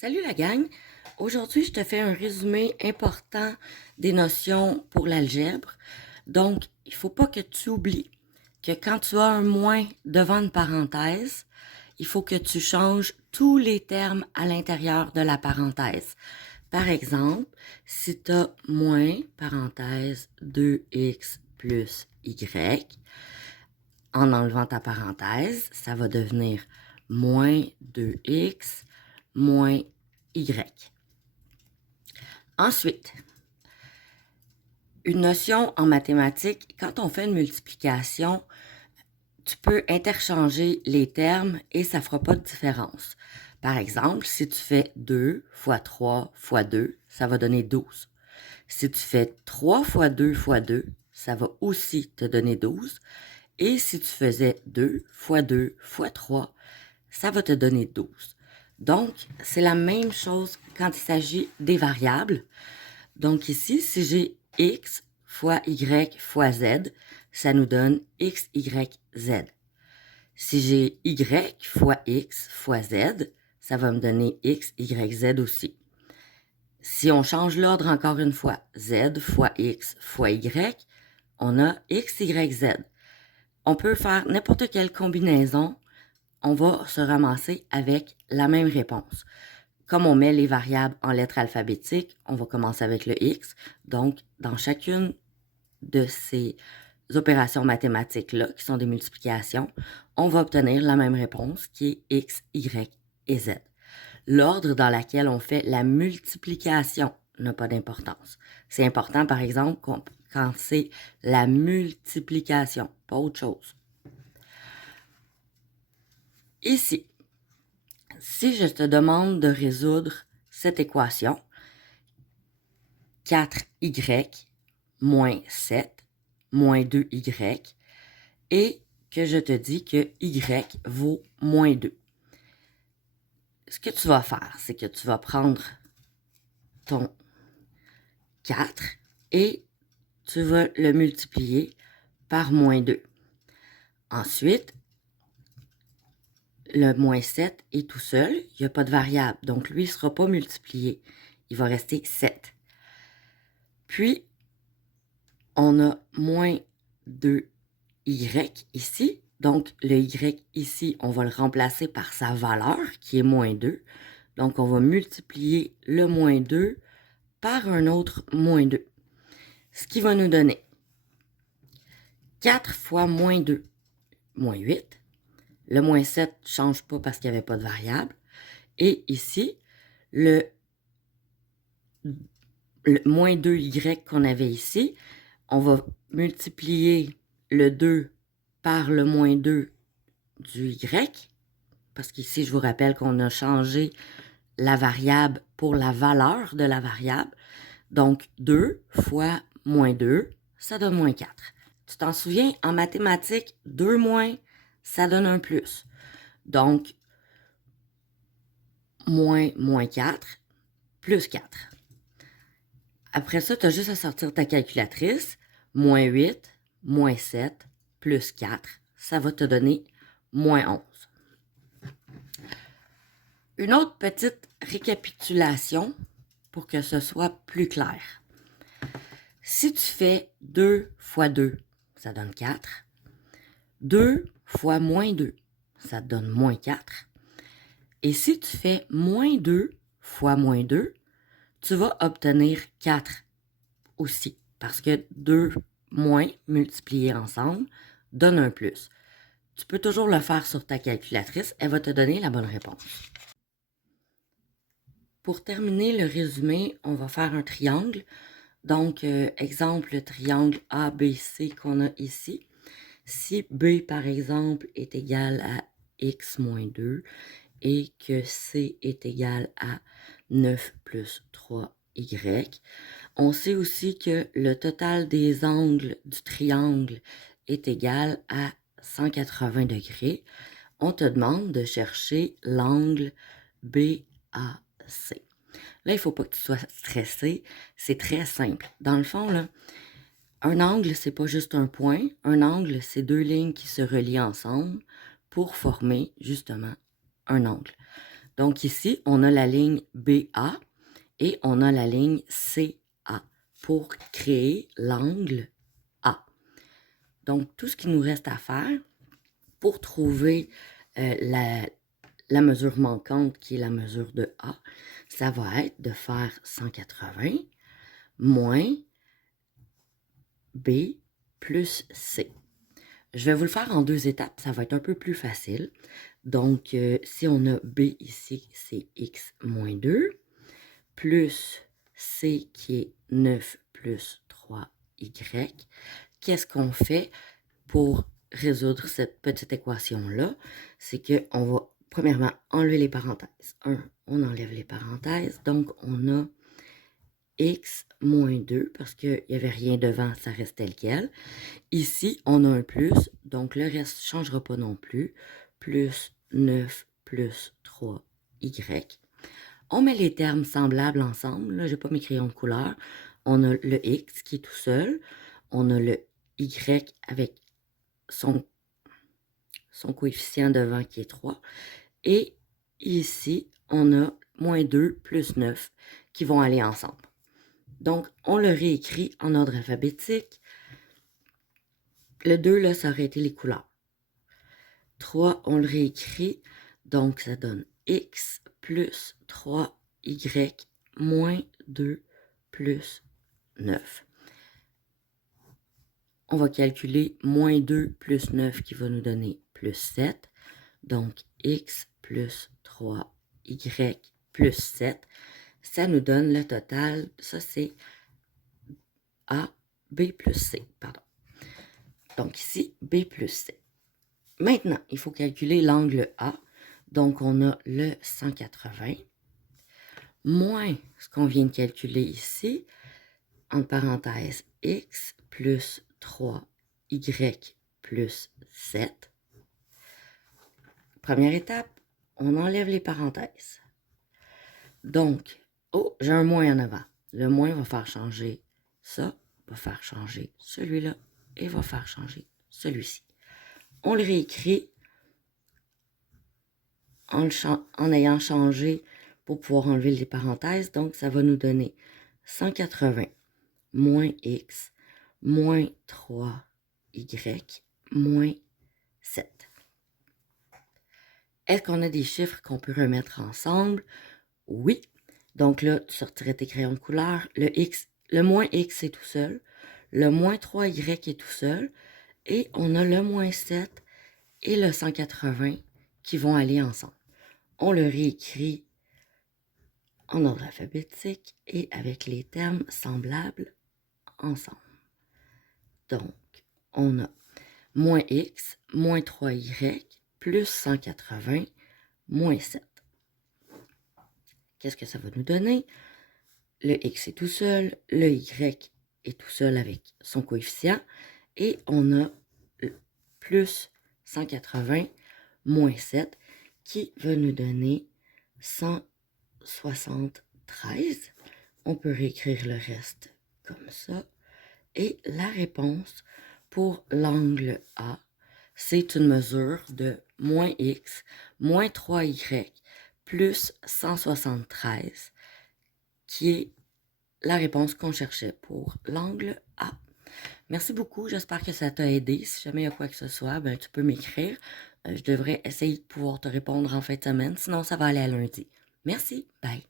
Salut la gang! Aujourd'hui, je te fais un résumé important des notions pour l'algèbre. Donc, il ne faut pas que tu oublies que quand tu as un moins devant une parenthèse, il faut que tu changes tous les termes à l'intérieur de la parenthèse. Par exemple, si tu as moins, parenthèse, 2x plus y, en enlevant ta parenthèse, ça va devenir moins 2x moins y. Ensuite, une notion en mathématiques, quand on fait une multiplication, tu peux interchanger les termes et ça ne fera pas de différence. Par exemple, si tu fais 2 fois 3 fois 2, ça va donner 12. Si tu fais 3 fois 2 fois 2, ça va aussi te donner 12. Et si tu faisais 2 fois 2 fois 3, ça va te donner 12. Donc, c'est la même chose quand il s'agit des variables. Donc ici, si j'ai x fois y fois z, ça nous donne x, y, z. Si j'ai y fois x fois z, ça va me donner x, y, z aussi. Si on change l'ordre encore une fois, z fois x fois y, on a x, y, z. On peut faire n'importe quelle combinaison, on va se ramasser avec la même réponse. Comme on met les variables en lettres alphabétiques, on va commencer avec le x. Donc, dans chacune de ces opérations mathématiques-là, qui sont des multiplications, on va obtenir la même réponse qui est x, y et z. L'ordre dans lequel on fait la multiplication n'a pas d'importance. C'est important, par exemple, quand c'est la multiplication, pas autre chose. Ici, si je te demande de résoudre cette équation, 4y moins 7 moins 2y, et que je te dis que y vaut moins 2. Ce que tu vas faire, c'est que tu vas prendre ton 4 et tu vas le multiplier par moins 2. Ensuite, le moins 7 est tout seul, il n'y a pas de variable, donc lui, il ne sera pas multiplié. Il va rester 7. Puis, on a moins 2y ici. Donc, le y ici, on va le remplacer par sa valeur, qui est moins 2. Donc, on va multiplier le moins 2 par un autre moins 2. Ce qui va nous donner 4 fois moins 2, moins 8. Le moins 7 ne change pas parce qu'il n'y avait pas de variable. Et ici, le moins 2y qu'on avait ici, on va multiplier le 2 par le moins 2 du y, parce qu'ici, je vous rappelle qu'on a changé la variable pour la valeur de la variable. Donc, 2 fois moins 2, ça donne moins 4. Tu t'en souviens, en mathématiques, 2 moins, ça donne un plus. Donc, moins 4, plus 4. Après ça, tu as juste à sortir ta calculatrice. Moins 8, moins 7, plus 4, ça va te donner moins 11. Une autre petite récapitulation pour que ce soit plus clair. Si tu fais 2 fois 2, ça donne 4. 2 fois moins 2, ça te donne moins 4. Et si tu fais moins 2 fois moins 2, tu vas obtenir 4 aussi, parce que 2 moins multipliés ensemble donne un plus. Tu peux toujours le faire sur ta calculatrice, elle va te donner la bonne réponse. Pour terminer le résumé, on va faire un triangle. Donc, exemple, le triangle ABC qu'on a ici. Si B, par exemple, est égal à x moins 2 et que C est égal à 9 plus 3y, on sait aussi que le total des angles du triangle est égal à 180 degrés. On te demande de chercher l'angle BAC. Là, il ne faut pas que tu sois stressé. C'est très simple. Dans le fond, là, un angle, c'est pas juste un point. Un angle, c'est deux lignes qui se relient ensemble pour former justement un angle. Donc ici, on a la ligne BA et on a la ligne CA pour créer l'angle A. Donc, tout ce qu'il nous reste à faire pour trouver la mesure manquante, qui est la mesure de A, ça va être de faire 180 moins B plus C. Je vais vous le faire en 2 étapes, ça va être un peu plus facile. Donc, si on a B ici, c'est x moins 2, plus C qui est 9 plus 3y. Qu'est-ce qu'on fait pour résoudre cette petite équation-là? C'est qu'on va, premièrement, enlever les parenthèses. On enlève les parenthèses, donc on a x moins 2, parce qu'il n'y avait rien devant, ça reste tel quel. Ici, on a un plus, donc le reste ne changera pas non plus. Plus 9 plus 3y. On met les termes semblables ensemble. Là, je n'ai pas mes crayons de couleur. On a le x qui est tout seul. On a le y avec son coefficient devant qui est 3. Et ici, on a moins 2 plus 9 qui vont aller ensemble. Donc, on le réécrit en ordre alphabétique. Le 2, là, ça aurait été les couleurs. 3, on le réécrit. Donc, ça donne x plus 3y moins 2 plus 9. On va calculer moins 2 plus 9 qui va nous donner plus 7. Donc, x plus 3y plus 7. Ça nous donne le total. Ça, c'est A, B plus C. Pardon. Donc, ici, B plus C. Maintenant, il faut calculer l'angle A. Donc, on a le 180 moins ce qu'on vient de calculer ici, entre parenthèses, x plus 3y plus 7. Première étape, on enlève les parenthèses. Donc, oh, j'ai un moins en avant. Le moins va faire changer ça, va faire changer celui-là et va faire changer celui-ci. On le réécrit en ayant changé pour pouvoir enlever les parenthèses. Donc, ça va nous donner 180 moins x moins 3y moins 7. Est-ce qu'on a des chiffres qu'on peut remettre ensemble? Oui. Donc là, tu sortirais tes crayons de couleur. Le moins x est tout seul. Le moins 3y est tout seul. Et on a le moins 7 et le 180 qui vont aller ensemble. On le réécrit en ordre alphabétique et avec les termes semblables ensemble. Donc, on a moins x, moins 3y, plus 180, moins 7. Qu'est-ce que ça va nous donner? Le x est tout seul, le y est tout seul avec son coefficient, et on a plus 180, moins 7, qui va nous donner 173. On peut réécrire le reste comme ça. Et la réponse pour l'angle A, c'est une mesure de moins x, moins 3y, plus 173, qui est la réponse qu'on cherchait pour l'angle A. Merci beaucoup, j'espère que ça t'a aidé. Si jamais il y a quoi que ce soit, ben, tu peux m'écrire. Je devrais essayer de pouvoir te répondre en fin de semaine, sinon ça va aller à lundi. Merci, bye!